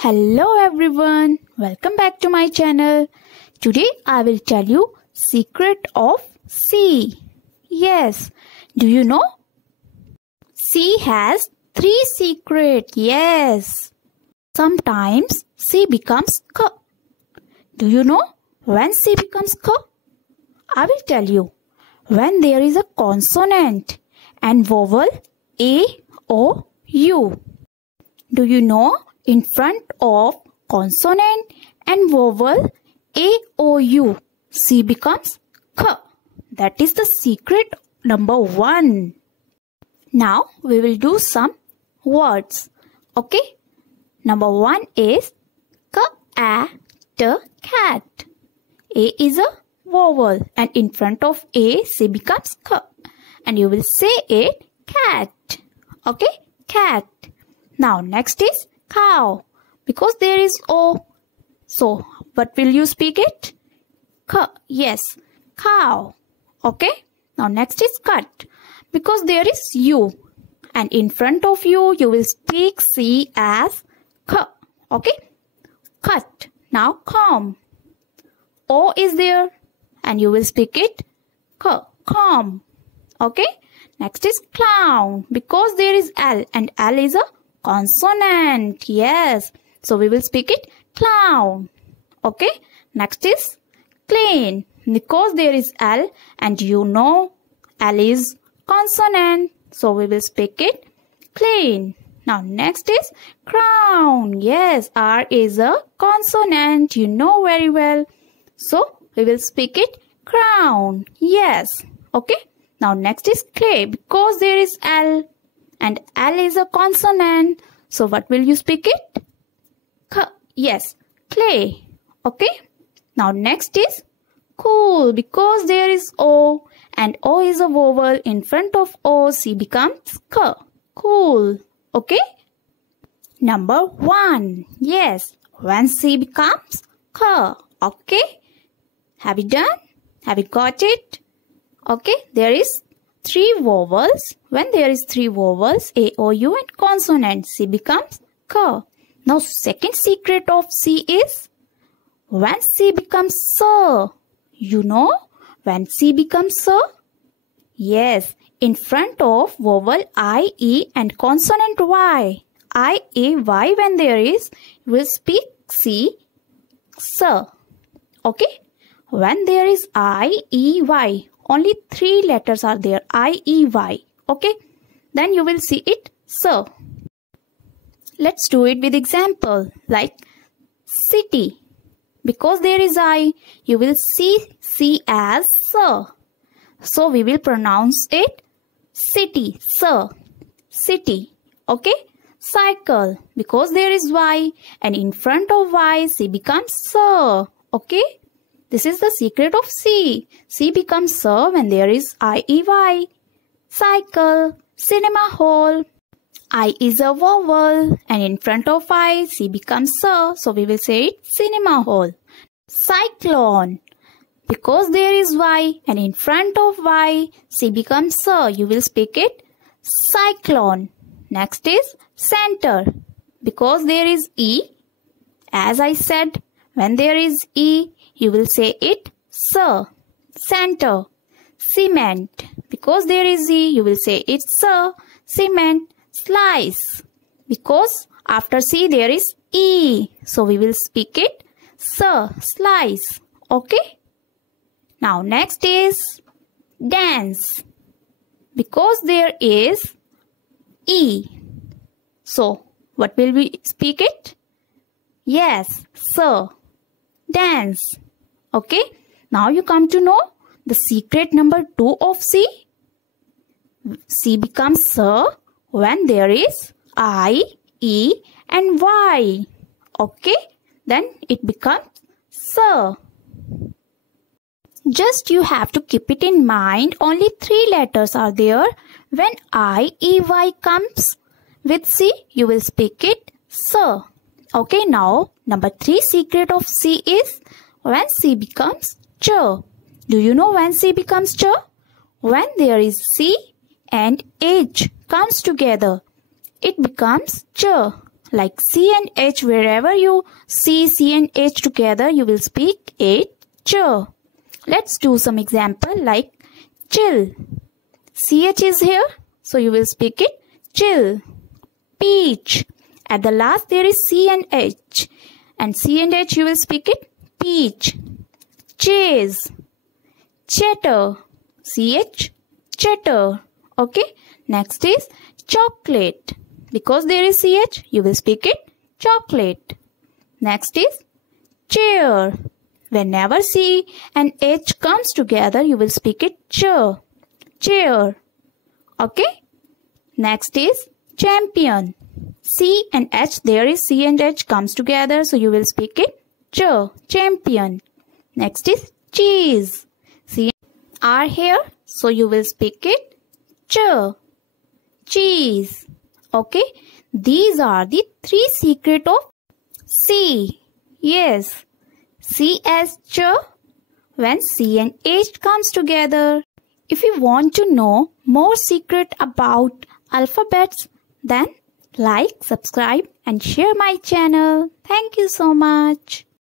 Hello everyone, welcome back to my channel. Today I will tell you secret of C. Yes, do you know? C has 3 secrets. Yes. Sometimes C becomes K. Do you know when C becomes K? I will tell you. When there is a consonant and vowel A, O, U. Do you know? In front of consonant and vowel A, O, U, C becomes K. That is the secret number 1. Now we will do some words. Okay. Number 1 is cat. A is a vowel and in front of A, C becomes K. And you will say it cat. Okay. Cat. Now next is cow, because there is O. So, what will you speak it? Yes, cow. Okay. Now, next is cut, because there is U. And in front of you, you will speak C as K. Okay. Cut. Now, comb. O is there, and you will speak it K. Comb. Okay. Next is clown, because there is L, and L is a consonant. Yes. So we will speak it clown. Okay. Next is clean, because there is L and you know L is consonant. So we will speak it clean. Now next is crown. Yes. R is a consonant. You know very well. So we will speak it crown. Yes. Okay. Now next is clay, because there is L. And L is a consonant. So what will you speak it? Yes, clay. Okay. Now next is cool, because there is O. And O is a vowel. In front of O, C becomes K. Cool. Okay. Number 1. Yes. When C becomes K. Okay. Have you done? Have you got it? Okay. There is 3 vowels. When there is 3 vowels, A, O, U and consonant, C becomes K. Now, second secret of C is when C becomes S. You know when C becomes S? Yes, in front of vowel I, E and consonant Y. I, E, Y when there is, you will speak C, S. Okay? When there is I, E, Y, only 3 letters are there. I, E, Y. Okay. Then you will see it so. Let's do it with example. Like city. Because there is I, you will see C as so. So we will pronounce it city. So. City. Okay. Cycle. Because there is Y. And in front of Y, C becomes so. Okay. This is the secret of C. C becomes so when there is I-E-Y. Cycle. Cinema hall. I is a vowel and in front of I, C becomes so. So we will say it cinema hall. Cyclone. Because there is Y and in front of Y, C becomes so. You will speak it cyclone. Next is center. Because there is E. As I said, when there is E, you will say it so. Center. Cement. Because there is E, you will say it so. Cement. Slice. Because after C there is E. So we will speak it so. Slice. Okay. Now next is dance. Because there is E. So what will we speak it? Yes. So. Dance. Okay. Now you come to know the secret number 2 of C. C becomes so when there is I, E and Y. Okay. Then it becomes so. Just you have to keep it in mind. Only 3 letters are there. When I, E, Y comes with C, you will speak it so. Okay, now number 3 secret of C is when C becomes Ch. Do you know when C becomes Ch? When there is C and H comes together, it becomes Ch. like C and H. Wherever you see C and H together, you will speak it ch. Let's do some example like chill. CH is here, so you will speak it chill. Peach. At the last there is C and H. And C and H you will speak it peach. Chase. Chatter. CH. Chatter. Okay. Next is chocolate. Because there is CH, you will speak it chocolate. Next is chair. Whenever C and H comes together, you will speak it ch. Chair. Okay. Next is champion. C and H, there is C and H comes together, so you will speak it ch. Champion. Next is cheese. C are here, so you will speak it ch. Cheese. Okay, these are the 3 secrets of C. Yes, C as ch when C and H comes together. If you want to know more secret about alphabets, then like, subscribe and share my channel. Thank you so much.